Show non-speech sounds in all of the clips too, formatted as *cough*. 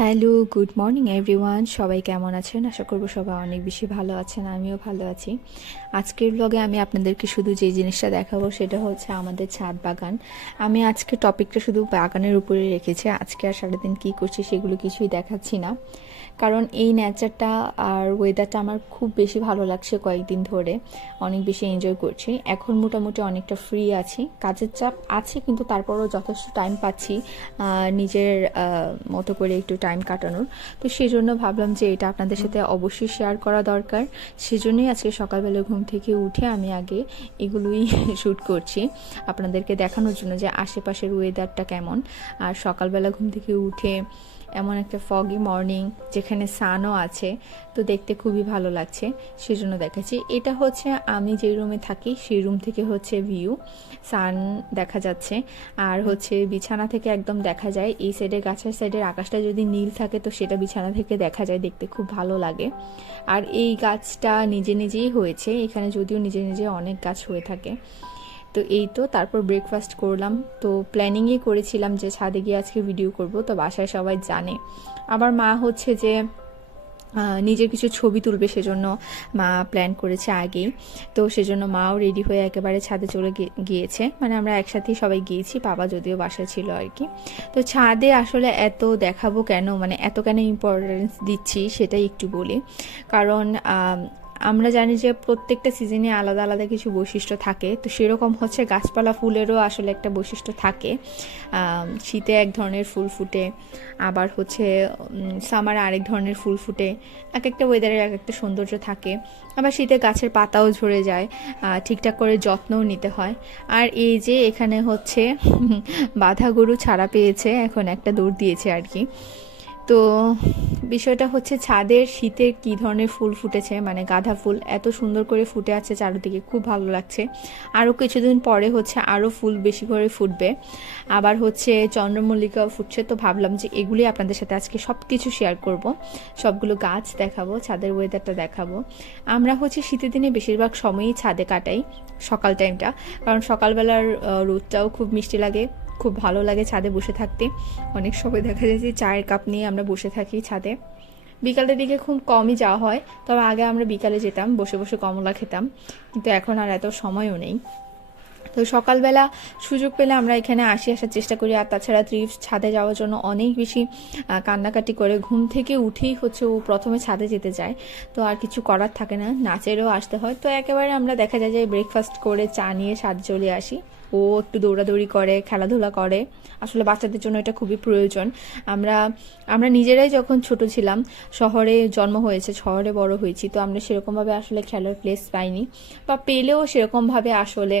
Hello, good morning everyone. সবাই কেমন আছেন? আশা করব সবাই অনেক বেশি ভালো আছেন, আমিও ভালো আছি। আজকের ব্লগে আমি আপনাদেরকে শুধু যে জিনিসটা দেখাবো সেটা হচ্ছে আমাদের ছাদ বাগান। আমি আজকে টপিকটা শুধু বাগানের উপরে রেখেছি। আজকে আর সারাদিন কী করছি সেগুলো কিছুই দেখাচ্ছি না। কারণ এই নেচারটা আর ওয়েদারটা আমার খুব বেশি ভালো লাগছে কয়েকদিন ধরে। অনেক বেশি এনজয় করছি। এখন মোটামুটি অনেকটা ফ্রি আছি। কাজের চাপ আছে কিন্তু তারপরও যথেষ্ট টাইম পাচ্ছি নিজের মতো করে একটু টাইম কাটানোর। তো সেই জন্য ভাবলাম যে এটা আপনাদের সাথে অবশ্যই শেয়ার করা দরকার। সেজন্যই আজকে সকালবেলা ঘুম থেকে উঠে আমি আগে এগুলোই *laughs* শ্যুট করছি। আপনাদেরকে দেখানোর জন্য যে আশেপাশের ওয়েদারটা কেমন। আর সকালবেলা ঘুম থেকে উঠে এমন একটা ফগি মর্নিং যেখানে সানও আছে, তো দেখতে খুবই ভালো লাগছে, সেজন্য দেখাচ্ছি। এটা হচ্ছে আমি যে রুমে থাকি, সেই রুম থেকে হচ্ছে ভিউ সান দেখা যাচ্ছে। আর হচ্ছে বিছানা থেকে একদম দেখা যায়, এই সাইডের গাছের সাইডের আকাশটা যদি নীল থাকে, তো সেটা বিছানা থেকে দেখা যায়, দেখতে খুব ভালো লাগে। আর এই গাছটা নিজে নিজেই হয়েছে, এখানে যদিও নিজে নিজে অনেক গাছ হয়ে থাকে। তো এই তো, তারপর ব্রেকফাস্ট করলাম। তো প্ল্যানিংই করেছিলাম যে ছাদে গিয়ে আজকে ভিডিও করব, তো বাসায় সবাই জানে। আবার মা হচ্ছে যে নিজের কিছু ছবি তুলবে সেজন্য মা প্ল্যান করেছে আগেই। তো সেজন্য মাও রেডি হয়ে একেবারে ছাদে চলে গিয়েছে। মানে আমরা একসাথেই সবাই গিয়েছি, বাবা যদিও বাসায় ছিল আর কি। তো ছাদে আসলে এত দেখাবো কেন? মানে এত কেন ইম্পর্টেন্স দিচ্ছি সেটাই একটু বলি। কারণ আমরা জানি যে প্রত্যেকটা সিজনে আলাদা আলাদা কিছু বৈশিষ্ট্য থাকে। তো সেরকম হচ্ছে গাছপালা ফুলেরও আসলে একটা বৈশিষ্ট্য থাকে। শীতে এক ধরনের ফুল ফুটে, আবার হচ্ছে সামারে আরেক ধরনের ফুল ফুটে। এক একটা ওয়েদারের এক একটা সৌন্দর্য থাকে। আবার শীতে গাছের পাতাও ঝরে যায় ঠিকঠাক করে যত্নও নিতে হয়। আর এই যে এখানে হচ্ছে বাধা গরু ছাড়া পেয়েছে, এখন একটা দৌড় দিয়েছে আর কি। তো বিষয়টা হচ্ছে ছাদের শীতের কি ধরনের ফুল ফুটেছে মানে গাঁদা ফুল এত সুন্দর করে ফুটে আছে চারিদিকে, খুব ভালো লাগছে। আরও কিছুদিন পরে হচ্ছে আরও ফুল বেশি করে ফুটবে। আবার হচ্ছে চন্দ্রমল্লিকাও ফুটছে, তো ভাবলাম যে এগুলি আপনাদের সাথে আজকে সব কিছু শেয়ার করব। সবগুলো গাছ দেখাবো, ছাদের ওয়েদারটা দেখাবো। আমরা হচ্ছে শীতের দিনে বেশিরভাগ সময়ই ছাদে কাটাই, সকাল টাইমটা কারণ সকালবেলার রোদটাও খুব মিষ্টি লাগে। খুব ভালো লাগে ছাদে বসে থাকতে। অনেক সময় দেখা যায় যে চায়ের কাপ নিয়ে আমরা বসে থাকি ছাদে। বিকালের দিকে খুব কমই যাওয়া হয়, তবে আগে আমরা বিকালে যেতাম, বসে বসে কমলা খেতাম। কিন্তু এখন আর এত সময়ও নেই। তো সকালবেলা সুযোগ পেলে আমরা এখানে আসি, আসার চেষ্টা করি। আর তাছাড়া ত্রিফ ছাদে যাওয়ার জন্য অনেক বেশি কান্নাকাটি করে। ঘুম থেকে উঠেই হচ্ছে ও প্রথমে ছাদে যেতে চায় তো আর কিছু করার থাকে না, নাচেরও আসতে হয়। তো একেবারে আমরা দেখা যায় যে ব্রেকফাস্ট করে চা নিয়ে ছাদে চলে আসি। ও একটু দৌড়াদৌড়ি করে, খেলাধুলা করে। আসলে বাচ্চাদের জন্য এটা খুবই প্রয়োজন। আমরা আমরা নিজেরাই যখন ছোট ছিলাম, শহরে জন্ম হয়েছে, শহরে বড় হয়েছি, তো আমরা সেরকমভাবে আসলে খেলার প্লেস পাইনি বা পেলেও সেরকমভাবে আসলে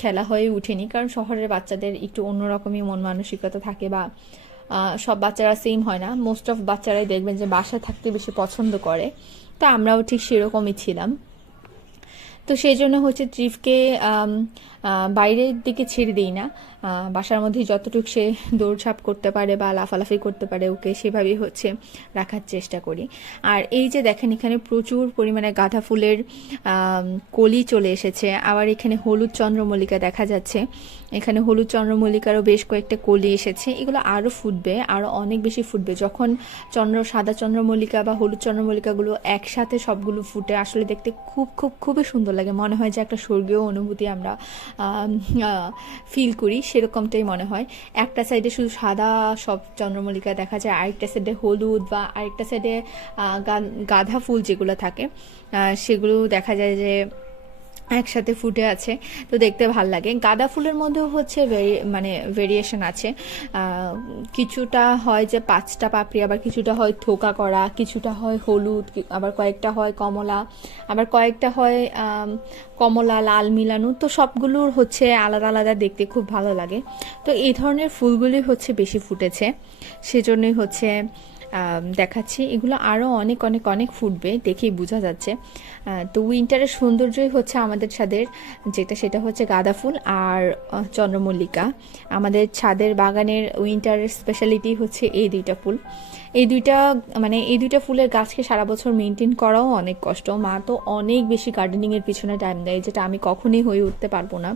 খেলা হয়ে উঠেনি। কারণ শহরের বাচ্চাদের একটু অন্যরকমই মন মানসিকতা থাকে বা সব বাচ্চারা সেম হয় না। মোস্ট অফ বাচ্চারাই দেখবেন যে বাসায় থাকতে বেশি পছন্দ করে। তো আমরাও ঠিক সেরকমই ছিলাম। তো সেই জন্য হচ্ছে ট্রিপকে বাইরের দিকে ছেড়ে দিই না। বাসার মধ্যে যতটুকু সে দৌড়ঝাঁপ করতে পারে বা লাফালাফি করতে পারে, ওকে সেভাবেই হচ্ছে রাখার চেষ্টা করি। আর এই যে দেখেন, এখানে প্রচুর পরিমাণে গাঁদা ফুলের কলি চলে এসেছে। আবার এখানে হলুদ চন্দ্রমল্লিকা দেখা যাচ্ছে। এখানে হলুদ চন্দ্রমল্লিকারও বেশ কয়েকটা কলি এসেছে। এগুলো আরও ফুটবে, আরও অনেক বেশি ফুটবে। যখন চন্দ্র, সাদা চন্দ্রমল্লিকা বা হলুদ চন্দ্রমল্লিকাগুলো একসাথে সবগুলো ফুটে, আসলে দেখতে খুব খুব, খুবই সুন্দর লাগে। মনে হয় যে একটা স্বর্গীয় অনুভূতি আমরা ফিল করি, সেরকমটাই মনে হয়। একটা সাইডে শুধু সাদা সব চন্দ্রমল্লিকা দেখা যায়, আরেকটা সাইডে হলুদ বা আরেকটা সাইডে গাঁদা ফুল যেগুলো থাকে সেগুলো দেখা যায় যে একসাথে ফুটে আছে, তো দেখতে ভালো লাগে। গাঁদা ফুলের মধ্যেও হচ্ছে মানে ভেরিয়েশন আছে। কিছুটা হয় যে পাঁচটা পাপড়ি, আবার কিছুটা হয় থোকা করা, কিছুটা হয় হলুদ আবার কয়েকটা হয় কমলা, আবার কয়েকটা হয় কমলা, লাল মিলানো, তো সবগুলোর হচ্ছে আলাদা আলাদা দেখতে খুব ভালো লাগে। তো এই ধরনের ফুলগুলি হচ্ছে বেশি ফুটেছে। সেজন্যই হচ্ছে দেখাচ্ছি। এগুলো আরও অনেক অনেক অনেক ফুটবে, দেখেই বোঝা যাচ্ছে। তো উইন্টারের সৌন্দর্যই হচ্ছে আমাদের ছাদের, যেটা, সেটা হচ্ছে গাঁদা ফুল আর চন্দ্রমল্লিকা। আমাদের ছাদের বাগানের উইন্টারের স্পেশালিটি হচ্ছে এই দুইটা ফুল। এই দুইটা মানে এই দুইটা ফুলের গাছকে সারা বছর মেনটেন করাও অনেক কষ্ট। মা তো অনেক বেশি গার্ডেনিংয়ের পিছনে টাইম দেয়, যেটা আমি কখনোই হয়ে উঠতে পারব না।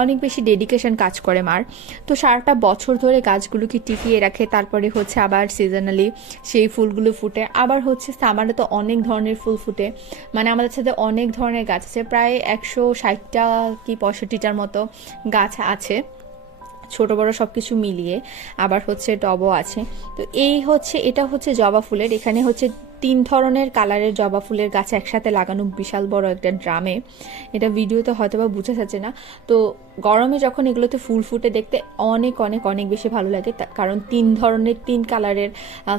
অনেক বেশি ডেডিকেশন কাজ করে মার। তো সারাটা বছর ধরে গাছগুলোকে টিকিয়ে রাখে, তারপরে হচ্ছে আবার সিজনালি সেই ফুলগুলো ফুটে। আবার হচ্ছে সামারে তো অনেক ধরনের ফুল ফুটে। মানে আমাদের সাথে অনেক ধরনের গাছ আছে। প্রায় একশো ষাটটা কি পঁয়ষট্টিটার মতো গাছ আছে। ছোট, বড় সব কিছু মিলিয়ে। আবার হচ্ছে টবও আছে। তো এই হচ্ছে, এটা হচ্ছে জবা ফুলের। এখানে হচ্ছে তিন ধরনের কালারের জবা ফুলের গাছ একসাথে লাগানো বিশাল বড় একটা ড্রামে। এটা ভিডিওতে হয়তো বা বোঝা যাচ্ছে না। তো গরমে যখন এগুলোতে ফুল ফুটে দেখতে অনেক অনেক অনেক বেশি ভালো লাগে। কারণ তিন ধরনের, তিন কালারের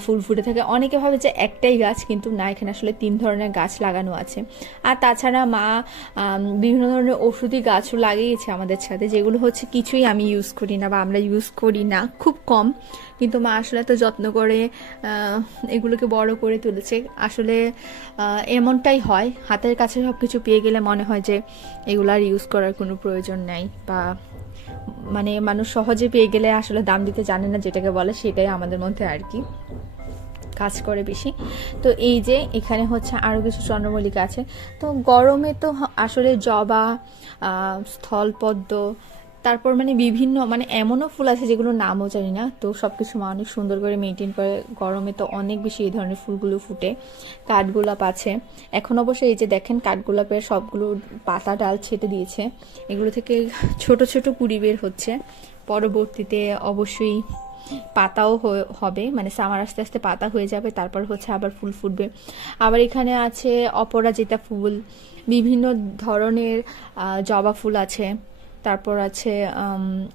ফুল ফুটে থাকে। অনেকে ভাবে যে একটাই গাছ, কিন্তু না, এখানে আসলে তিন ধরনের গাছ লাগানো আছে। আর তাছাড়া মা বিভিন্ন ধরনের ওষুধি গাছও লাগিয়েছে আমাদের সাথে যেগুলো হচ্ছে কিছুই আমি ইউজ করি না বা আমরা ইউজ করি না। খুব কম। কিন্তু মা আসলে তো যত্ন করে এগুলোকে বড় করে তুলেছে। আসলে এমনটাই হয়। হাতের কাছে সব কিছু পেয়ে গেলে মনে হয় যে, এগুলো আর ইউজ করার কোনো প্রয়োজন নাই বা মানে মানুষ সহজে পেয়ে গেলে আসলে দাম দিতে জানে না, যেটাকে বলে সেটাই আমাদের মধ্যে আর কি কাজ করে বেশি। তো এই যে, এখানে হচ্ছে আরও কিছু চন্দ্রমল্লিকা আছে। তো গরমে তো আসলে জবা স্থলপদ্ম তারপর মানে বিভিন্ন মানে এমনও ফুল আছে যেগুলো নামও জানি না। তো সব কিছু মা অনেক সুন্দর করে মেনটেন করে। গরমে তো অনেক বেশি এই ধরনের ফুলগুলো ফুটে। কাঠগোলাপ আছে। এখন অবশ্য এই যে দেখেন কাঠগোলাপের সবগুলো পাতা ডাল ছেটে দিয়েছে। এগুলো থেকে ছোট ছোট কুড়ি বের হচ্ছে। পরবর্তীতে অবশ্যই পাতাও হবে। মানে সামার আস্তে আস্তে পাতা হয়ে যাবে, তারপর হচ্ছে আবার ফুল ফুটবে। আবার এখানে আছে অপরাজিতা ফুল। বিভিন্ন ধরনের জবা ফুল আছে। তারপর আছে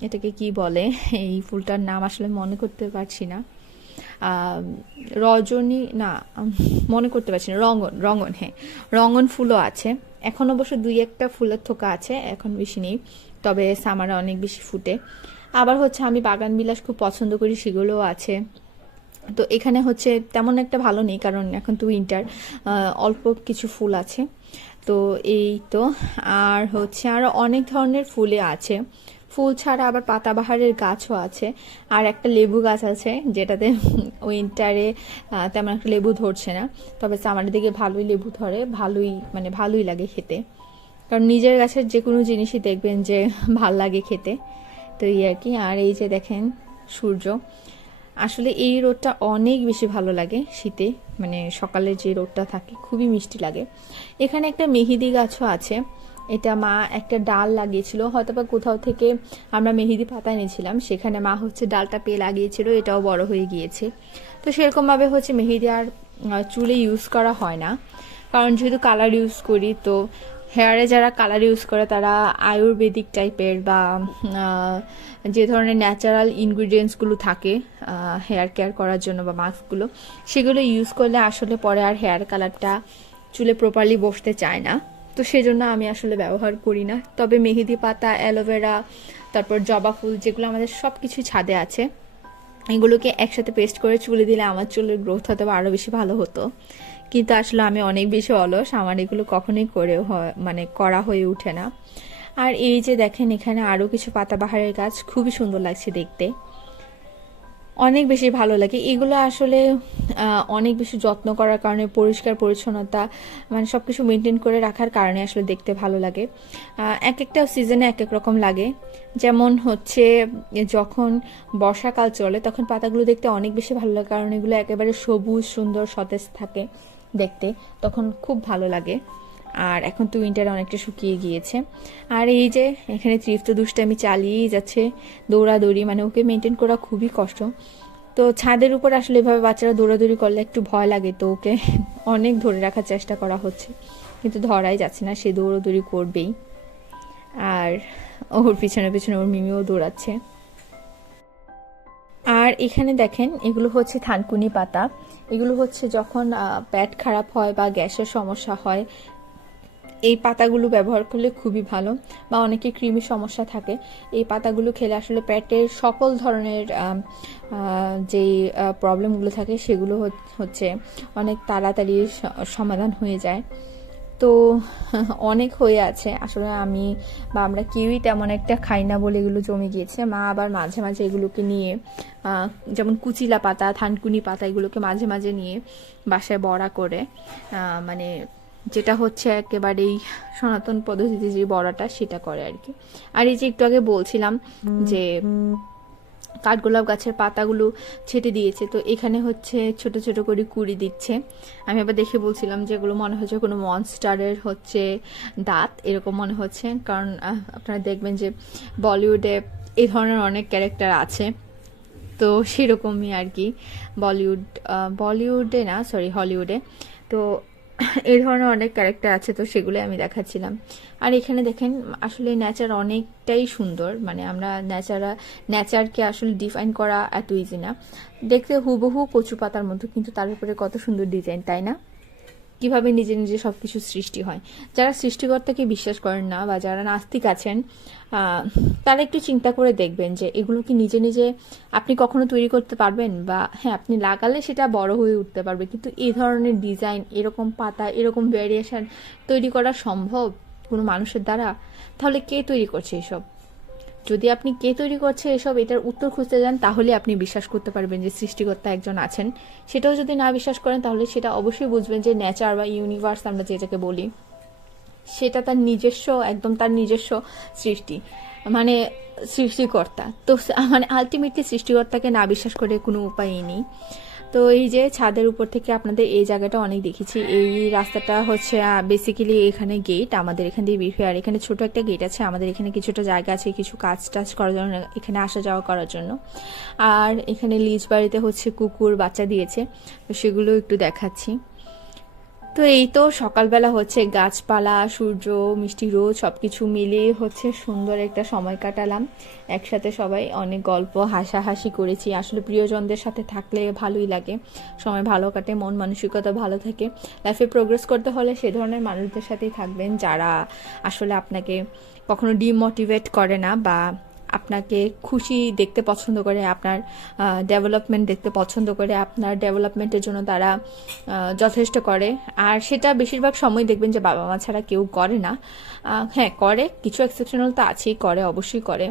এটাকে কি বলে? এই ফুলটার নাম আসলে মনে করতে পারছি না। রজনী, না মনে করতে পারছি না। রঙন রঙন হ্যাঁ। রঙন ফুলও আছে। এখন অবশ্য দুই একটা ফুলের থোকা আছে, এখন বেশি নেই। তবে সামারে অনেক বেশি ফুটে। আবার হচ্ছে আমি বাগান বিলাস খুব পছন্দ করি, সেগুলোও আছে। তো এখানে হচ্ছে তেমন একটা ভালো নেই, কারণ এখন তো উইন্টার অল্প কিছু ফুল আছে। তো এই তো। আর হচ্ছে আরও অনেক ধরনের ফুলে আছে। ফুল ছাড়া আবার পাতাবাহারের গাছও আছে। আর একটা লেবু গাছ আছে যেটাতে উইন্টারে তেমন একটা লেবু ধরছে না। তবে সামারের দিকে ভালোই লেবু ধরে, ভালোই মানে ভালোই লাগে খেতে। কারণ নিজের গাছের যে কোনো জিনিসই দেখবেন যে ভালো লাগে খেতে। তো এই আর কি। আর এই যে দেখেন সূর্য। আসলে এই রোদটা অনেক বেশি ভালো লাগে শীতে। মানে সকালে যে রোদটা থাকে, খুবই মিষ্টি লাগে। এখানে একটা মেহেদি গাছও আছে। এটা মা একটা ডাল লাগিয়েছিল। হয়তো বা কোথাও থেকে আমরা মেহেদি পাতা এনেছিলাম। সেখানে মা হচ্ছে ডালটা পেয়ে লাগিয়েছিল। এটাও বড় হয়ে গিয়েছে। তো সেরকমভাবে হচ্ছে মেহেদি আর চুলে ইউজ করা হয় না। কারণ যেহেতু কালার ইউজ করি, তো হেয়ারে যারা কালার ইউজ করে তারা আয়ুর্বেদিক টাইপের বা যে ধরনের ন্যাচারাল ইনগ্রিডিয়েন্টসগুলো থাকে হেয়ার কেয়ার করার জন্য বা মাস্কগুলো, সেগুলো ইউজ করলে আসলে পরে আর হেয়ার কালারটা চুলে প্রপারলি বসতে চায় না। তো সেজন্য আমি আসলে ব্যবহার করি না। তবে মেহেদি পাতা, অ্যালোভেরা, তারপর জবা ফুল যেগুলো আমাদের সব কিছু ছাদে আছে, এগুলোকে একসাথে পেস্ট করে চুলে দিলে আমার চুলের গ্রোথ হয়তো আরও বেশি ভালো হতো। কিন্তু আসলে আমি অনেক বেশি অলস, আমার এগুলো কখনোই করে মানে করা হয়ে ওঠে না। আর এই যে দেখেন এখানে আরও কিছু পাতাবাহারের গাছ, খুবই সুন্দর লাগছে দেখতে। অনেক বেশি ভালো লাগে। এগুলো আসলে অনেক বেশি যত্ন করার কারণে, পরিষ্কার পরিচ্ছন্নতা মানে সব কিছু মেনটেন করে রাখার কারণে আসলে দেখতে ভালো লাগে। এক একটা সিজনে এক এক রকম লাগে। যেমন হচ্ছে, যখন বর্ষাকাল চলে, তখন পাতাগুলো দেখতে অনেক বেশি ভালো লাগে, কারণ এগুলো একেবারে সবুজ, সুন্দর, সতেজ থাকে। দেখতে, তখন খুব ভালো লাগে। আর এখন তো উইন্টার অনেকটা শুকিয়ে গিয়েছে। আর এই যে, এখানে তৃপ্ত দুষ্টামি চালিয়েই যাচ্ছে। দৌড়াদৌড়ি মানে ওকে মেনটেন করা খুবই কষ্ট। তো ছাদের উপর আসলে এভাবে বাচ্চারা দৌড়াদৌড়ি করলে একটু ভয় লাগে তো ওকে *laughs* অনেক ধরে রাখার চেষ্টা করা হচ্ছে। কিন্তু ধরাই যাচ্ছে না, সে দৌড়াদৌড়ি করবেই। আর ওর পিছনে পিছনে ওর মিমিও দৌড়াচ্ছে। আর এখানে দেখেন, এগুলো হচ্ছে থানকুনি পাতা। এগুলো হচ্ছে যখন পেট খারাপ হয় বা গ্যাসের সমস্যা হয়, এই পাতাগুলো ব্যবহার করলে খুবই ভালো বা অনেকে কৃমি সমস্যা থাকে। এই পাতাগুলো খেলে আসলে পেটের সকল ধরনের যেই প্রবলেমগুলো থাকে, সেগুলো হচ- হচ্ছে অনেক তাড়াতাড়ি সমাধান হয়ে যায়। তো *laughs* অনেক হয়ে আছে। আসলে আমি বা আমরা কেউই তেমন একটা খাই না বলে এগুলো জমে গিয়েছে। মা আবার মাঝে মাঝে এগুলোকে নিয়ে যেমন কুচিলা পাতা থানকুনি পাতা এগুলোকে মাঝে মাঝে নিয়ে বাসায় বড়া করে। মানে যেটা হচ্ছে একেবারেই সনাতন পদ্ধতিতে যে বড়াটা সেটা করে আর কি। আর এই যে একটু আগে বলছিলাম যে কাঠগোলাপ গাছের পাতাগুলো ছেটে দিয়েছে। তো এখানে হচ্ছে ছোট ছোট করে কুড়ি দিচ্ছে। আমি আবার দেখে বলছিলাম যে এগুলো মনে হচ্ছে কোনো মনস্টারের হচ্ছে দাঁত, এরকম মনে হচ্ছে। কারণ আপনারা দেখবেন যে বলিউডে এই ধরনের অনেক ক্যারেক্টার আছে। তো সেরকমই আর কি বলিউড বলিউডে না, সরি, হলিউডে। তো এই ধরনের অনেক ক্যারেক্টার আছে, তো সেগুলো আমি দেখাচ্ছিলাম। আর এখানে দেখেন, আসলে নেচার অনেকটাই সুন্দর মানে আমরা নেচারা নেচারকে আসলে ডিফাইন করা এত ইজি না। দেখতে হুবহু কচু পাতার মতো, কিন্তু তার উপরে কত সুন্দর ডিজাইন তাই না? কীভাবে নিজে নিজে সব কিছু সৃষ্টি হয়। যারা সৃষ্টিকর্তাকে বিশ্বাস করেন না বা যারা নাস্তিক আছেন তারা একটু চিন্তা করে দেখবেন যে এগুলো কি নিজে নিজে আপনি কখনো তৈরি করতে পারবেন? বা হ্যাঁ আপনি লাগালে সেটা বড় হয়ে উঠতে পারবে। কিন্তু এই ধরনের ডিজাইন, এরকম পাতা, এরকম ভ্যারিয়েশন তৈরি করা সম্ভব কোনো মানুষের দ্বারা? তাহলে কে তৈরি করছে এসব? যদি আপনি কে তৈরি করছে এসব এটার উত্তর খুঁজতে যান, তাহলে আপনি বিশ্বাস করতে পারবেন যে সৃষ্টিকর্তা একজন আছেন। সেটাও যদি না বিশ্বাস করেন, তাহলে সেটা অবশ্যই বুঝবেন যে নেচার বা ইউনিভার্স আমরা যেটাকে বলি, সেটা তার নিজস্ব, একদম তার নিজস্ব সৃষ্টি মানে সৃষ্টিকর্তা। তো মানে আলটিমেটলি সৃষ্টিকর্তাকে না বিশ্বাস করে কোনো উপায়ই নেই। তো এই যে ছাদের উপর থেকে আপনাদের এই জায়গাটা অনেক দেখেছি। এই রাস্তাটা হচ্ছে বেসিক্যালি এখানে গেট আমাদের এখান দিয়ে বিফে আর এখানে ছোট একটা গেট আছে আমাদের এখানে কিছুটা জায়গা আছে, কিছু কাজ টাজ করার জন্য, এখানে আসা যাওয়া করার জন্য। আর এখানে লিজ বাড়িতে হচ্ছে কুকুর বাচ্চা দিয়েছে, তো সেগুলো একটু দেখাচ্ছি। তো এই তো সকালবেলা হচ্ছে গাছপালা, সূর্য, মিষ্টি রোদ সব কিছু মিলিয়ে হচ্ছে সুন্দর একটা সময় কাটালাম। একসাথে সবাই অনেক গল্প, হাসাহাসি করেছি। আসলে প্রিয়জনদের সাথে থাকলে ভালোই লাগে। সময় ভালো কাটে, মন মানসিকতা ভালো থাকে। লাইফে প্রোগ্রেস করতে হলে সে ধরনের মানুষদের সাথেই থাকবেন যারা আসলে আপনাকে কখনো ডিমোটিভেট করে না বা আপনাকে খুশি দেখতে পছন্দ করে, আপনার ডেভেলপমেন্ট দেখতে পছন্দ করে, আপনার ডেভেলপমেন্টের জন্য তারা যথেষ্ট করে। আর সেটা বেশিরভাগ সময় দেখবেন যে বাবা মা ছাড়া কেউ করে না। হ্যাঁ করে, কিছু এক্সেপশনাল তো আছেই, করে, অবশ্যই করে।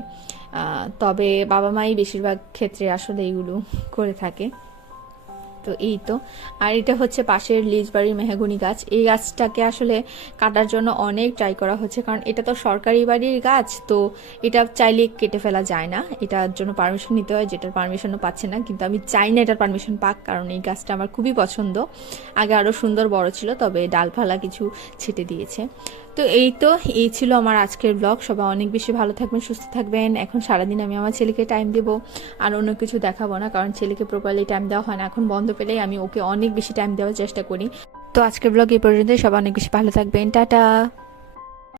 তবে বাবা মাই বেশিরভাগ ক্ষেত্রে আসলে এইগুলো করে থাকে। তো এই তো। আর এটা হচ্ছে পাশের লিজ বাড়ির মেহাগুনি গাছ। এই গাছটাকে আসলে কাটার জন্য অনেক ট্রাই করা হচ্ছে, কারণ এটা তো সরকারি বাড়ির গাছ, তো এটা চাইলে কেটে ফেলা যায় না। এটার জন্য পারমিশন নিতে হয়, যেটার পারমিশনও পাচ্ছে না, কিন্তু আমি চাই না এটার পারমিশন পাক, কারণ এই গাছটা আমার খুবই পছন্দ। আগে আরও সুন্দর বড় ছিল, তবে ডালপালা কিছু ছেটে দিয়েছে। তো এই তো, এই ছিল আমার আজকের ব্লগ সবাই অনেক বেশি ভালো থাকবেন, সুস্থ থাকবেন। এখন সারাদিন আমি আমার ছেলেকে টাইম দেব, আর অন্য কিছু দেখাবো না, কারণ ছেলেকে প্রপারলি টাইম দেওয়া হয় না। এখন বন্ধ পেলেই আমি ওকে অনেক বেশি টাইম দেওয়ার চেষ্টা করি। তো আজকের ব্লগ এই পর্যন্ত সবাই অনেক বেশি ভালো থাকবেন। টাটা!